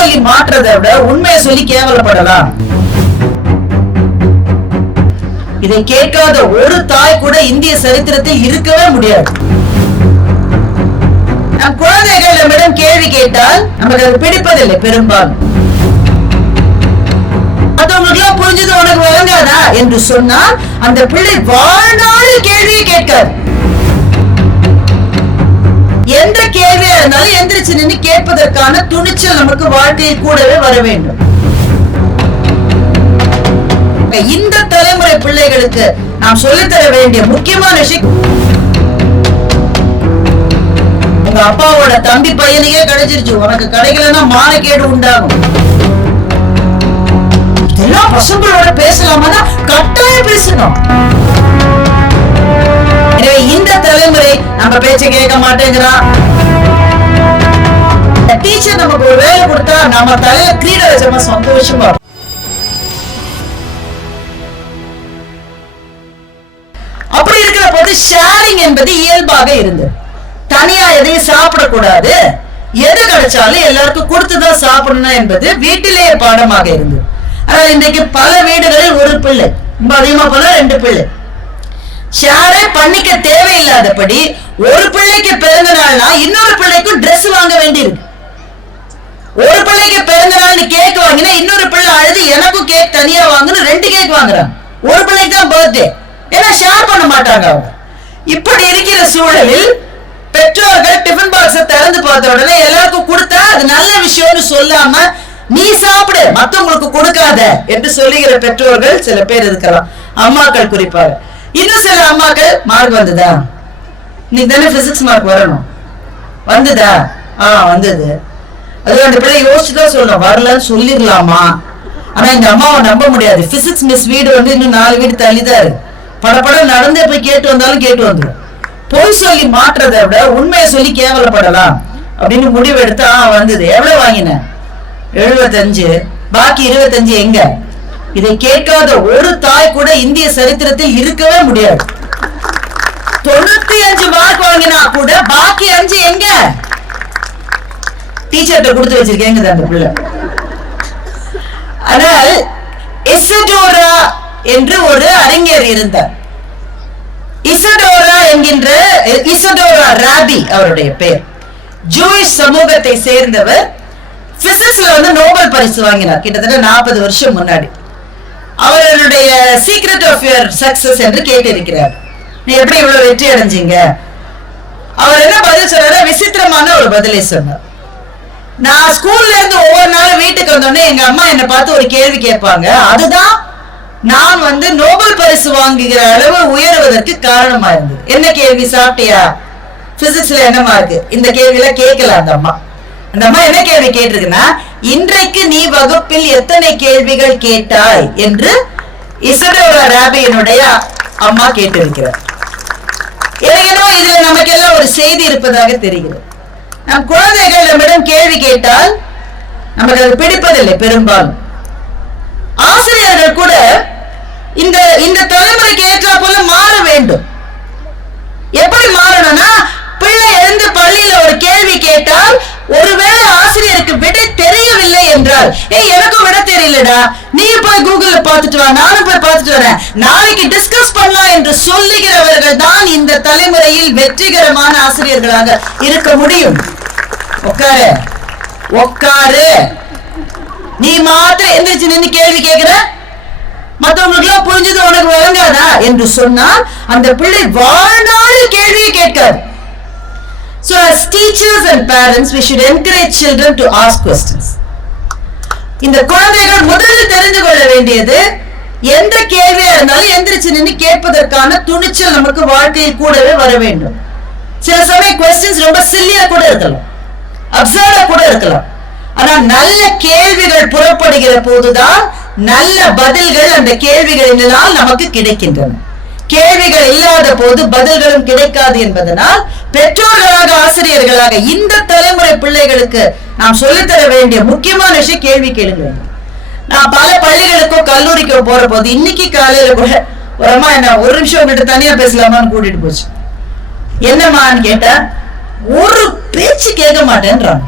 சொல்லி மாற்றுறதை விட உண்மையை சொல்லி கேவலப்படலாம் இதை கேட்காத ஒரு தாய் கூட இந்திய சரித்திரத்தில் இருக்கவே முடியாது. நம் குழந்தைகள் நம்மிடம் கேள்வி கேட்டால் நமக்கு அது பிடிப்பதில்லை பெரும்பாலும். மற்றவங்களுக்கு புரிஞ்சது உனக்கு வழங்காதா? என்று சொன்னால் அந்த பிள்ளை வாழ்நாளில் கேள்வியை கேட்காது. எந்த கேள்வியா இருந்தாலும் எந்திரிச்சு நின்று கேட்பதற்கான துணிச்சல் நமக்கு வாழ்க்கையில் கூடவே வர வேண்டும். இந்த தலைமுறை பிள்ளைகளுக்கு நாம் சொல்லித்தர வேண்டிய முக்கியமான விஷயம் உங்க அப்பாவோட தம்பி பையனுக்கே கிடைச்சிருச்சு. உனக்கு கிடைக்கலன்னா மானக்கேடு உண்டாகும். இதெல்லாம் பசங்களோட பேசலாமா கட்டாயம் பேசணும். எனவே இந்த தலைமுறை நம்ம பேச்சு கேட்க மாட்டேங்கிறான். டீச்சர் நமக்கு ஒரு வேலை கொடுத்தா நம்ம தலையில கிரீட வச்சோமா சந்தோஷமா அப்படி இருக்கிற போது ஷேரிங் என்பது இயல்பாக இருந்தது. தனியா எதையும் சாப்பிடக்கூடாது. எது கிடைச்சாலும் எல்லாருக்கும் கொடுத்துதான் சாப்பிடணும் என்பது வீட்டிலேயே பாடமாக இருந்தது. ஆனால் இன்றைக்கு பல வீடுகளில் ஒரு பிள்ளை ரொம்ப அதிகமா போல ரெண்டு பிள்ளை. ஷேரே பண்ணிக்க தேவையில்லாதபடி ஒரு பிள்ளைக்கு பிறந்த நாள்னா இன்னொரு பிள்ளைக்கும் ட்ரெஸ் வாங்க வேண்டியிருக்கு. ஒரு பிள்ளைக்கு பிறந்த நாள்னு கேக் வாங்கினா இன்னொரு பிள்ளை அழுது எனக்கும் கேக் தனியா வாங்கணும் ரெண்டு கேக் வாங்குறாங்க. ஒரு பிள்ளைக்கு தான் பர்த்டே ஏன்னா ஷேர் பண்ண மாட்டாங்க அவங்க. இப்படி இருக்கிற சூழலில் பெற்றோர்கள் டிஃபன் பாக்ஸை திறந்து பார்த்த உடனே எல்லாருக்கும் கொடுத்தா அது நல்ல விஷயம்னு சொல்லாம நீ சாப்பிடு மத்தவங்களுக்கு கொடுக்காத என்று சொல்லுகிற பெற்றோர்கள் சில பேர் இருக்கலாம். அம்மாக்கள் குறிப்பாக. இன்னும் சில அம்மாக்கு மார்க் வந்ததா? இன்னைக்கு தானே பிசிக்ஸ் மார்க் வரணும். வந்ததா? ஆ வந்தது. அது அந்த பிள்ளை யோசிச்சு தான் சொல்லணும். வரலன்னு சொல்லிடலாமா? ஆனா இந்த அம்மாவை நம்ப முடியாது. பிசிக்ஸ் மிஸ் வீடு வந்து இன்னும் நாலு வீடு தள்ளிதான் இருக்கு படப்பட நடந்தே போய் கேட்டு வந்தாலும் கேட்டு வந்துடும் பொய் சொல்லி மாற்றுறதை விட உண்மையை சொல்லி கேவலப்படலாம் அப்படின்னு முடிவு எடுத்து ஆ வந்தது. எவ்வளவு வாங்கின? எழுபத்தஞ்சு. பாக்கி இருபத்தஞ்சு எங்க? இதை கேட்காத ஒரு தாய் கூட இந்திய சரித்திரத்தில் இருக்கவே முடியாது. தொண்ணூத்தி அஞ்சு மார்க் வாங்கினா கூட பாக்கி அஞ்சு எங்க? டீச்சர்கிட்ட கொடுத்து வச்சிருக்கேங்க அந்த பிள்ளை. ஆனால் இசடோரா என்று ஒரு அறிஞர் இருந்தார். இசடோரா என்கின்ற இசடோரா ராபி அவருடைய பெயர். ஜூயிஷ் சமூகத்தை சேர்ந்தவர். பிசிக்ஸ்ல வந்து நோபல் பரிசு வாங்கினார். கிட்டத்தட்ட நாற்பது வருஷம் முன்னாடி. அவருடைய சீக்ரெட் ஆஃப் யுவர் சக்சஸ் என்று கேட்டிருக்கிறார். நீ எப்படி இவ்வளவு வெற்றி அடைஞ்சீங்க? அவர் என்ன பதில் சொன்னாரு விசித்திரமான ஒரு பதிலை சொன்னார். நான் ஸ்கூல்ல இருந்து ஒவ்வொரு நாளும் வீட்டுக்கு வந்தோடனே எங்க அம்மா என்னை பார்த்து ஒரு கேள்வி கேட்பாங்க. அதுதான் நான் வந்து நோபல் பரிசு வாங்குகிற அளவு உயர்வதற்கு காரணமா இருந்தது. என்ன கேள்வி சாப்பிட்டியா? பிசிக்ஸ்ல என்ன மார்க் இந்த கேள்வியில கேட்கல அந்த அம்மா. அந்த அம்மா என்ன கேள்வி கேட்டிருக்குன்னா இன்றைக்கு நீ வகுப்பில் எத்தனை கேள்விகள் கேட்டாய் என்று இசடோரா ராபியனுடைய அம்மா கேட்டிருக்கிறார். எனக்கு இதுல நமக்கெல்லாம் ஒரு செய்தி இருப்பதாக தெரிகிறது. நம் குழந்தைகள் நம்மிடம் கேள்வி கேட்டால் நமக்கு அது பிடிப்பதில்லை பெரும்பாலும். ஆசிரியர்கள் கூட இந்த இந்த தலைமுறைக்கு ஏற்றா போல மாற வேண்டும் எப்படி மாறணும்னா பிள்ளை எழுந்து பள்ளியில ஒரு கேள்வி கேட்டால் ஒருவேளை ஆசிரியருக்கு விடை தெரியவில்லை ஏய் எனக்கும் விட தெரியலடா. நீ போய் கூகுள்ல பார்த்துட்டு வா நானும் போய் பார்த்துட்டு வரேன். நாளைக்கு டிஸ்கஸ் பண்ணலாம் என்று சொல்லுகிறவர்கள் தான் இந்த தலைமுறையில் வெற்றிகரமான ஆசிரியர்களாக இருக்க முடியும். உட்காரு. உட்காரு. நீ மாத்திரம் எந்திரிச்சு நின்னு கேள்வி கேட்கிற மற்றவங்களுக்கு எல்லாம் புரிஞ்சது உனக்கு விளங்காதா? என்று சொன்னால் அந்த பிள்ளை வாழ்நாளில் கேள்வியை கேட்காது. So as teachers and parents, we should encourage children to ask questions. இந்த குழந்தைகள் முதலில் தெரிந்து கொள்ள வேண்டியது எந்த கேள்வியா இருந்தாலும் எந்திரிச்சு நின்று கேட்பதற்கான துணிச்சல் நமக்கு வாழ்க்கையில் கூடவே வர வேண்டும். சில சமயம் கொஸ்டின்ஸ் ரொம்ப சில்லியா கூட இருக்கலாம். அப்சர்டா கூட இருக்கலாம். ஆனா நல்ல கேள்விகள் புறப்படுகிற போதுதான் நல்ல பதில்கள் அந்த கேள்விகளினால் நமக்கு கிடைக்கின்றன. கேள்விகள் இல்லாத போது பதில்களும் கிடைக்காது என்பதனால் பெற்றோர்களாக ஆசிரியர்களாக இந்த தலைமுறை பிள்ளைகளுக்கு நாம் சொல்லித்தர வேண்டிய முக்கியமான விஷயம் கேள்வி கேளுங்க. நான் பல பள்ளிகளுக்கோ கல்லூரிக்கோ போற போது இன்னைக்கு காலையில கூட ஒரு அம்மா என்ன ஒரு நிமிஷம் உங்ககிட்ட தனியா பேசலாமான்னு கூட்டிட்டு போச்சு. என்னம்மான்னு கேட்டா ஒரு பேச்சு கேட்க மாட்டேன்றான்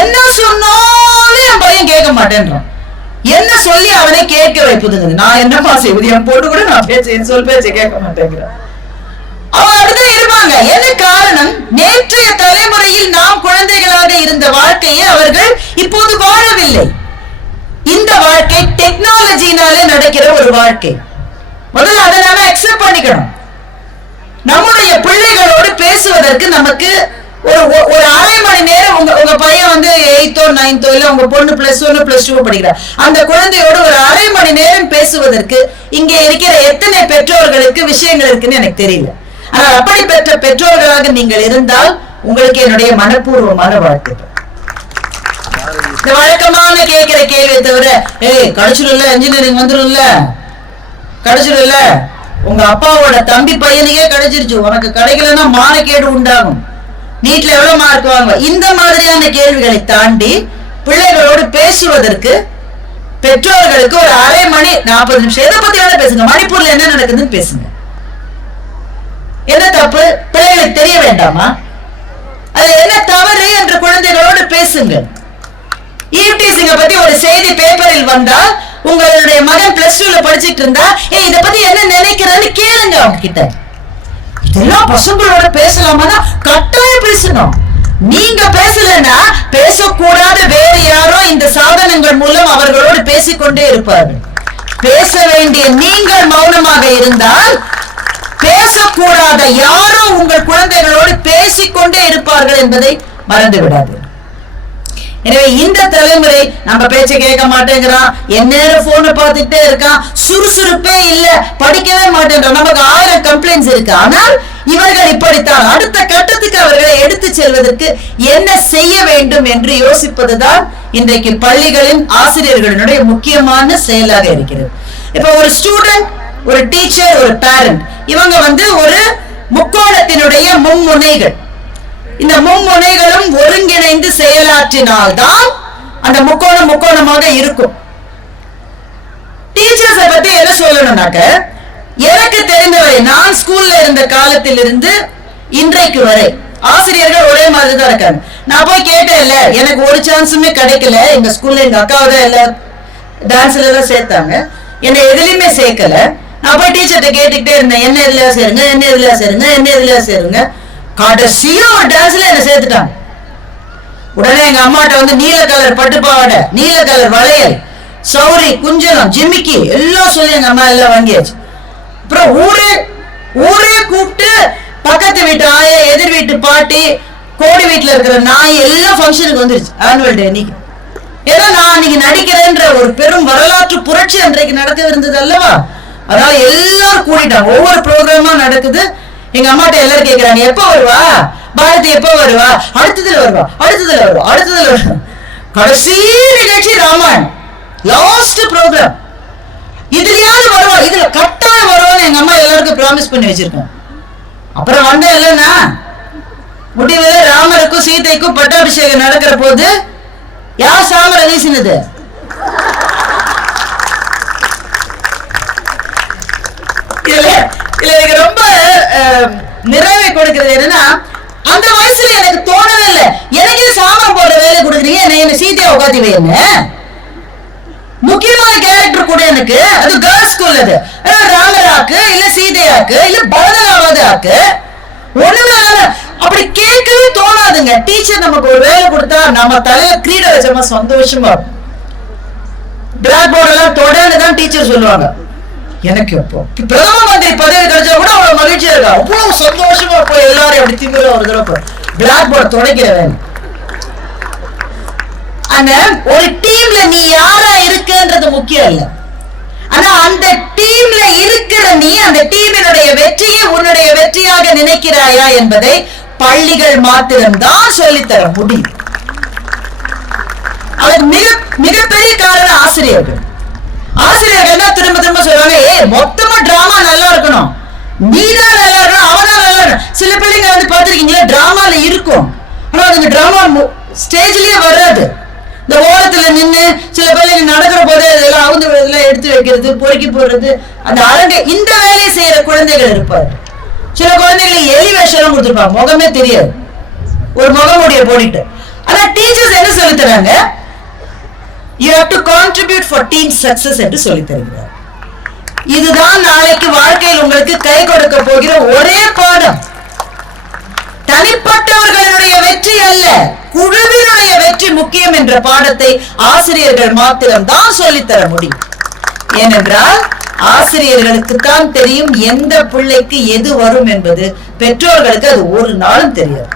என்ன சொன்னாலும் என் பையன் கேட்க மாட்டேன்றான். என்ன சொல்லி அவனை கேட்க வைப்பதுங்க நான் என்னப்பா செய்வது? என் பொண்ணு கூட நான் பேச என் சொல் பேச்சு கேட்க மாட்டேங்கிறான். அவன் அடுத்த இருப்பாங்க. என்ன காரணம்? நேற்றைய தலைமுறையில் நாம் குழந்தைகளாக இருந்த வாழ்க்கையை அவர்கள் இப்போது வாழவில்லை. இந்த வாழ்க்கை டெக்னாலஜினாலே நடக்கிற ஒரு வாழ்க்கை. முதல்ல அதை நாம அக்செப்ட் பண்ணிக்கணும். நம்முடைய பிள்ளைகளோடு பேசுவதற்கு நமக்கு ஒரு ஒ- ஒரு அரை மணி நேரம் உங்க உங்க பையன் வந்து எயித்தோ நைன்த்தோ இல்ல உங்க பொண்ணு பிளஸ் ஒன்னு பிளஸ் டூ படிக்கிறார் அந்த குழந்தையோடு ஒரு அரை மணி நேரம் பேசுவதற்கு இங்கே இருக்கிற எத்தனை பெற்றோர்களுக்கு விஷயங்கள் இருக்குன்னு எனக்கு தெரியல. ஆனால் அப்படி பெற்ற பெற்றோர்களாக நீங்கள் இருந்தால் உங்களுக்கு என்னுடைய மனப்பூர்வமான வாழ்த்துக்கள் இந்த வழக்கமான கேட்கிற கேள்வியை தவிர ஏய் கடைசியில் இன்ஜினியரிங் வந்துடும்ல கடைசியில் உங்க அப்பாவோட தம்பி பையனுக்கே கிடைச்சிருச்சு. உனக்கு கிடைக்கலன்னா மானக்கேடு உண்டாகும். நீட்ல எவ்வளவு மார்க் வாங்க இந்த மாதிரியான கேள்விகளை தாண்டி பிள்ளைகளோடு பேசுவதற்கு பெற்றோர்களுக்கு ஒரு அரை மணி நாற்பது நிமிஷம். எதை பத்தி வேணா பேசுங்க. மணிப்பூர்ல என்ன நடக்குதுன்னு பேசுங்க. என்ன தப்பு? பிள்ளைகளுக்கு தெரிய வேண்டாமா? அது என்ன தவறு என்று குழந்தைகளோடு பேசுங்கள் ஈவ்டீசிங்க பத்தி ஒரு செய்தி பேப்பரில் வந்தால் உங்களுடைய மகன் பிளஸ் டூல படிச்சுட்டு இருந்தா ஏ இத பத்தி என்ன நினைக்கிறன்னு கேளுங்க அவங்க கிட்ட எல்லா பசங்களோட பேசலாமா கட்டாயம் பேசணும். நீங்க பேசலன்னா பேசக்கூடாத வேறு யாரோ இந்த சாதனங்கள் மூலம் அவர்களோடு பேசிக்கொண்டே இருப்பார்கள். பேச வேண்டிய நீங்கள் மௌனமாக இருந்தால் பேசக்கூடாத யாரோ உங்கள் குழந்தைகளோடு பேசிக்கொண்டே இருப்பார்கள் என்பதை மறந்து விடாது எனவே இந்த தலைமுறை நம்ம பேச்ச கேட்க மாட்டேங்கிறான். எந்நேரம் போனை பார்த்துட்டே இருக்கான். சுறுசுறுப்பே இல்ல. படிக்கவே மாட்டேங்கிறான் நமக்கு ஆயிரம் கம்ப்ளைண்ட்ஸ் இருக்கு. ஆனால் இவர்கள் இப்படித்தான். அடுத்த கட்டத்துக்கு அவர்களை எடுத்து செல்வதற்கு என்ன செய்ய வேண்டும் என்று யோசிப்பதுதான் இன்றைக்கு பள்ளிகளின் ஆசிரியர்களுடைய முக்கியமான செயலாக இருக்கிறது. இப்ப ஒரு ஸ்டூடெண்ட் ஒரு டீச்சர் ஒரு பேரண்ட் இவங்க வந்து ஒரு முக்கோணத்தினுடைய மும்முனைகள். இந்த மும்முனைகளும் ஒருங்கிணைந்து செயலாற்றினால்தான் அந்த முக்கோணம் முக்கோணமாக இருக்கும். டீச்சர்ஸை பத்தி என்ன சொல்லணும்னாக்க எனக்கு தெரிந்தவரை நான் ஸ்கூல்ல இருந்த காலத்திலிருந்து இன்றைக்கு வரை ஆசிரியர்கள் ஒரே மாதிரி தான் இருக்காங்க. நான் போய் கேட்டேன்ல எனக்கு ஒரு சான்ஸுமே கிடைக்கல. எங்க ஸ்கூல்ல எங்க அக்காவை தான் எல்லா டான்ஸ்ல தான் சேர்த்தாங்க. என்னை எதுலையுமே சேர்க்கல. நான் போய் டீச்சர்கிட்ட கேட்டுக்கிட்டே இருந்தேன் என்ன இதுல சேருங்க என்ன இதுல சேருங்க என்ன இதுல சேருங்க? கடைசியா ஒரு டான்ஸ்ல என்ன சேர்த்துட்டாங்க உடனே எங்க அம்மாட்ட வந்து நீல கலர் பட்டு பாவாடை நீல கலர் வளையல் சௌரி குஞ்சலம் ஜிமிக்கி எல்லாம் சொல்லி எங்க அம்மா எல்லாம் வாங்கியாச்சு. அப்புறம் ஊரே ஊரே கூப்பிட்டு பக்கத்து வீட்டு ஆய எதிர் வீட்டு பாட்டி கோடி வீட்டுல இருக்கிற நாய் எல்லாம் ஃபங்க்ஷனுக்கு வந்துருச்சு ஆனுவல் டே அன்னைக்கு. ஏன்னா நான் அன்னைக்கு நடிக்கிறேன்ற ஒரு பெரும் வரலாற்று புரட்சி அன்றைக்கு நடக்க இருந்தது அல்லவா? அதனால எல்லாரும் கூடிட்டாங்க. ஒவ்வொரு ப்ரோக்ராமா நடக்குது. எங்க அம்மாட்ட எல்லாரும் கேக்குறாங்க எப்ப வருவா? பாரதி எப்ப வருவா? அடுத்ததுல வருவா அடுத்ததுல வருவா அடுத்ததுல வருவா. கடைசி நிகழ்ச்சி ராமாயண் லாஸ்ட் ப்ரோக்ராம் இதுலயாவது வருவா இதுல கட்டாயம் வருவான்னு எங்க அம்மா எல்லாருக்கும் ப்ராமிஸ் பண்ணி வச்சிருக்கோம். அப்புறம் வந்தேன் இல்லைன்னா முடிவுல ராமருக்கும் சீதைக்கும் பட்டாபிஷேகம் நடக்கிற போது யார் சாமரை வீசினது? இதுல இதுல எனக்கு ரொம்ப நிறைவை கொடுக்கிறது என்னன்னா அந்த வயசுல எனக்கு தோணவே இல்லை. எனக்கு சாமரம் போடுற வேலை கொடுக்குறீங்க என்ன என்ன சீதையா உட்காந்து வைங்க முக்கியமான கேரக்டர் கூட எனக்கு அது கேர்ள்ஸ் ஸ்கூல் அது. ராமராக்கு இல்ல சீதையாக்கு இல்ல பரதராவதாக்கு ஒண்ணுமே அப்படி கேட்கவே தோணாதுங்க. டீச்சர் நமக்கு ஒரு வேலை கொடுத்தா நம்ம தலையில கிரீட வச்சோமா சந்தோஷமா பிளாக் போர்ட் எல்லாம் தொடர்ந்து தான் டீச்சர் சொல்லுவாங்க. எனக்கு எப்போ பிரதம மந்திரி பதவி கிடைச்சா கூட அவ்வளவு மகிழ்ச்சியா இருக்கா? அவ்வளவு சந்தோஷமா போய் எல்லாரும் அப்படி திமிர ஒரு தடவை பிளாக் போர்ட் துடைக்கிற வேலை ஆனா ஒரு டீம்ல நீ யாரா இருக்குன்றது முக்கியம் இல்ல. ஆனா அந்த டீம்ல இருக்கிற நீ அந்த டீமினுடைய வெற்றியை உன்னுடைய வெற்றியாக நினைக்கிறாயா என்பதை பள்ளிகள் மாத்திரம்தான் சொல்லித்தர முடியும். அதுக்கு மிக மிகப்பெரிய காரணம் ஆசிரியர்கள். திரும்ப திரும்ப சொல்லுவாங்க ஏ மொத்தமா டிராமா நல்லா இருக்கணும். நீதான் நல்லா இருக்கணும் அவதான் நல்லா இருக்கணும். சில பிள்ளைங்க வந்து பார்த்திருக்கீங்களா டிராமால இருக்கும். ஆனா அதுங்க டிராமா ஸ்டேஜ்லயே வராது. இந்த ஓரத்துல நின்னு சில பிள்ளைங்க நடக்கிற போதே இதெல்லாம் அவுந்து இதெல்லாம் எடுத்து வைக்கிறது பொறுக்கி போடுறது அந்த அரங்க இந்த வேலையை செய்யற குழந்தைகள் இருப்பாரு. சில குழந்தைகளுக்கு எலி வேஷம் கொடுத்துருப்பாங்க முகமே தெரியாது. ஒரு முகமுடிய போட்டுட்டு ஆனா டீச்சர்ஸ் என்ன சொல்லி தராங்க? You have to contribute for team success என்று சொல்லி தருகிறார். இதுதான் நாளைக்கு வாழ்க்கையில் உங்களுக்கு கை கொடுக்க போகிற ஒரே பாடம். தனிப்பட்டவர்களுடைய வெற்றி அல்ல குழுவினுடைய வெற்றி முக்கியம் என்ற பாடத்தை ஆசிரியர்கள் மாத்திரம் தான் சொல்லித்தர முடியும். ஏனென்றால் ஆசிரியர்களுக்கு தான் தெரியும் எந்த பிள்ளைக்கு எது வரும் என்பது பெற்றோர்களுக்கு அது ஒரு நாளும் தெரியாது.